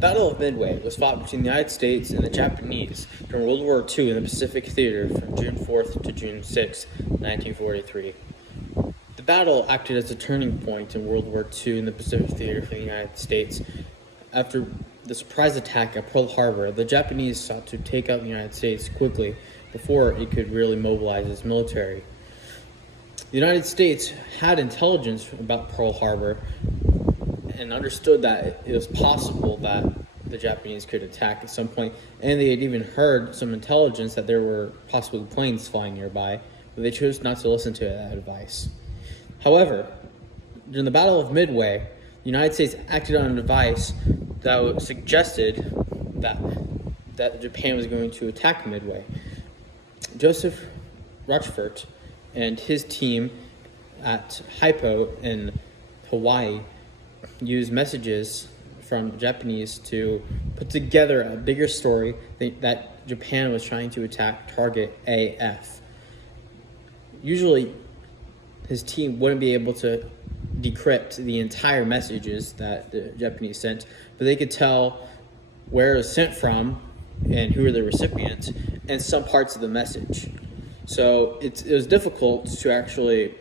Battle of Midway was fought between the United States and the Japanese during World War II in the Pacific Theater from June 4th to June 6, 1943. The battle acted as a turning point in World War II in the Pacific Theater for the United States. After the surprise attack at Pearl Harbor, the Japanese sought to take out the United States quickly before it could really mobilize its military. The United States had intelligence about Pearl Harbor and understood that it was possible that the Japanese could attack at some point, and they had even heard some intelligence that there were possibly planes flying nearby, but they chose not to listen to that advice. However, during the Battle of Midway, the United States acted on an advice that suggested that Japan was going to attack Midway. Joseph Rochefort and his team at Hypo in Hawaii used messages from the Japanese to put together a bigger story that Japan was trying to attack target AF. Usually, his team wouldn't be able to decrypt the entire messages that the Japanese sent, but they could tell where it was sent from and who were the recipients and some parts of the message. So it was difficult to actually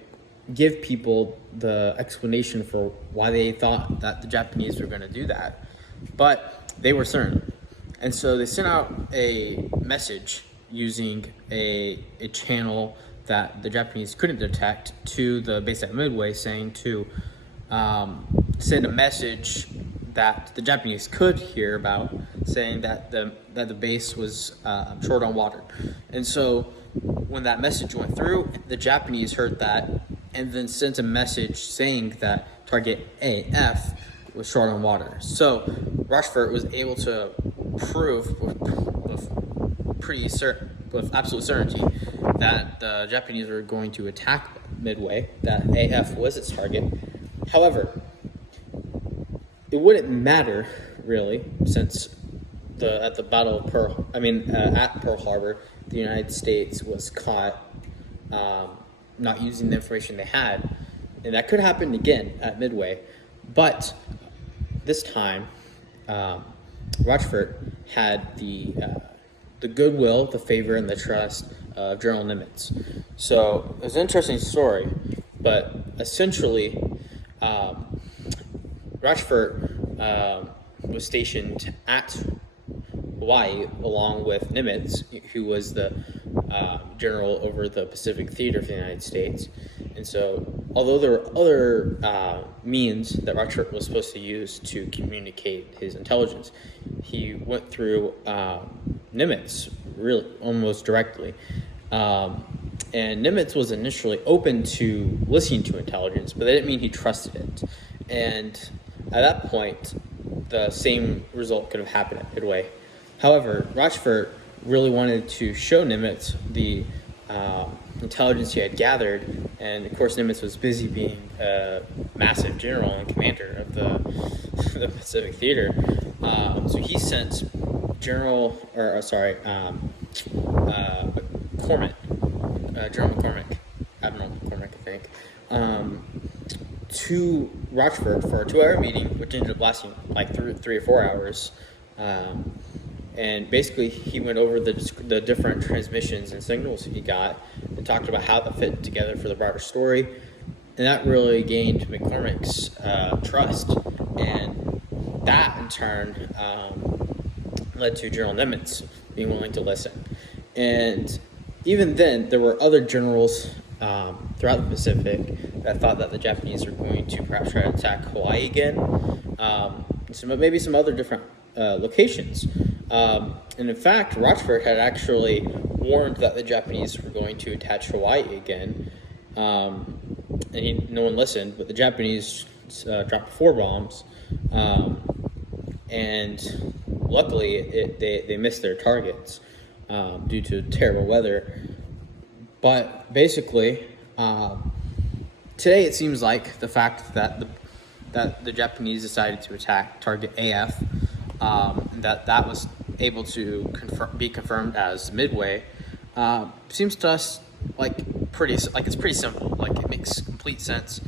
give people the explanation for why they thought that the Japanese were going to do that, but they were certain. And so they sent out a message using a channel that the Japanese couldn't detect to the base at Midway, saying to send a message that the Japanese could hear about, saying that the base was short on water. And so when that message went through, the Japanese heard that and then sent a message saying that target AF was short on water. So Rochefort was able to prove with absolute certainty that the Japanese were going to attack Midway, that AF was its target. However, it wouldn't matter really, since at Pearl Harbor, the United States was caught not using the information they had, and that could happen again at Midway. But this time, Rochefort had the goodwill, the favor, and the trust of General Nimitz. So it was an interesting story, but essentially, Rochefort was stationed at Hawaii along with Nimitz, who was the general over the Pacific Theater for the United States. And so, although there were other means that Rochefort was supposed to use to communicate his intelligence, he went through Nimitz really almost directly. And Nimitz was initially open to listening to intelligence, but that didn't mean he trusted it. And at that point, the same result could have happened at Midway. However, Rochefort really wanted to show Nimitz the intelligence he had gathered, and of course Nimitz was busy being a massive general and commander of the Pacific Theater. So he sent General Admiral McCormick, I think, to Rochefort for a 2-hour meeting, which ended up lasting like 3 or 4 hours. And basically, he went over the different transmissions and signals he got and talked about how they fit together for the broader story. And that really gained McCormick's trust. And that, in turn, led to General Nimitz being willing to listen. And even then, there were other generals throughout the Pacific that thought that the Japanese were going to perhaps try to attack Hawaii again. So maybe some other different locations. And in fact, Rochefort had actually warned that the Japanese were going to attack Hawaii again. And no one listened, but the Japanese dropped 4 bombs. And luckily, they missed their targets due to terrible weather. But basically, today it seems like the fact that the Japanese decided to attack target AF, that was able to be confirmed as Midway, seems to us like it's pretty simple. Like, it makes complete sense,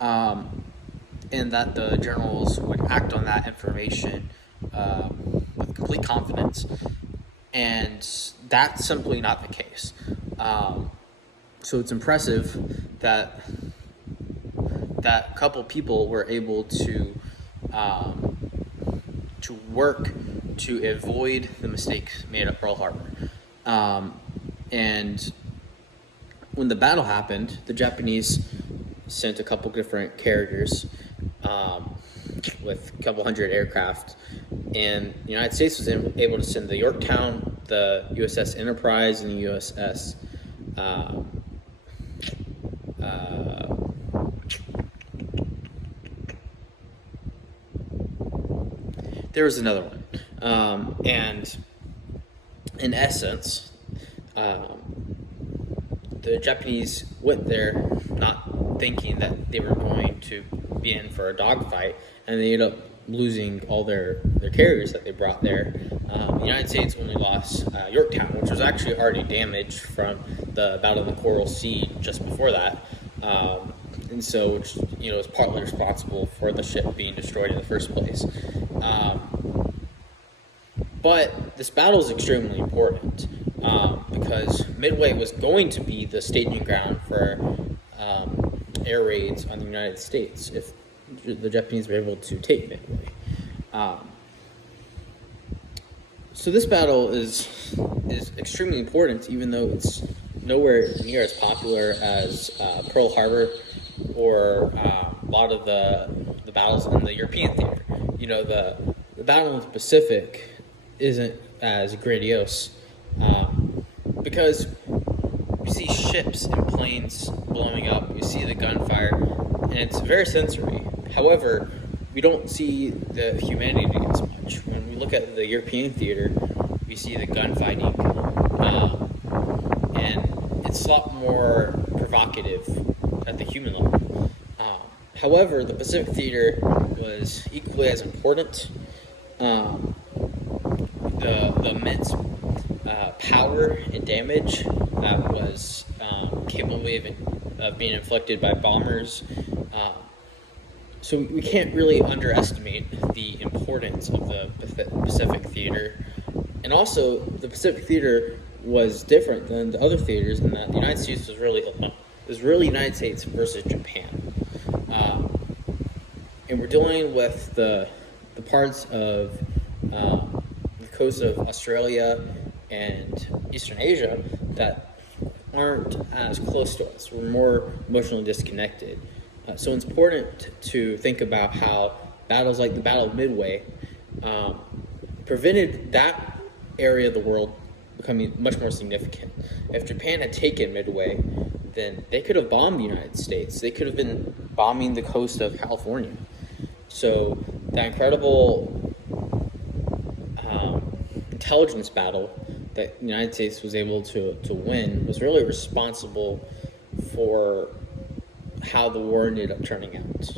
and that the generals would act on that information with complete confidence, and that's simply not the case. So it's impressive that that couple people were able to work to avoid the mistakes made at Pearl Harbor. And when the battle happened, the Japanese sent a couple different carriers with a couple hundred aircraft, and the United States was able to send the Yorktown, the USS Enterprise, and the USS there was another one, and in essence, the Japanese went there not thinking that they were going to be in for a dogfight, and they ended up losing all their carriers that they brought there. The United States only lost Yorktown, which was actually already damaged from the Battle of the Coral Sea just before that, and so which is partly responsible for the ship being destroyed in the first place. But this battle is extremely important because Midway was going to be the staging ground for air raids on the United States if the Japanese were able to take Midway. So this battle is extremely important, even though it's nowhere near as popular as Pearl Harbor or a lot of the battles in the European theater. The battle in the Pacific isn't as grandiose because you see ships and planes blowing up, you see the gunfire, and it's very sensory. However, we don't see the humanity as much. When we look at the European theater, we see the gunfighting, and it's a lot more provocative at the human level. However, the Pacific theater was equally as important. The immense power and damage that was capable of being inflicted by bombers. So we can't really underestimate the importance of the Pacific theater. And also, the Pacific theater was different than the other theaters in that the United States was really United States versus Japan. And we're dealing with the parts of the coast of Australia and Eastern Asia that aren't as close to us. We're more emotionally disconnected. So it's important to think about how battles like the Battle of Midway prevented that area of the world becoming much more significant. If Japan had taken Midway, then they could have bombed the United States. They could have been bombing the coast of California. So that incredible intelligence battle that the United States was able to win was really responsible for how the war ended up turning out.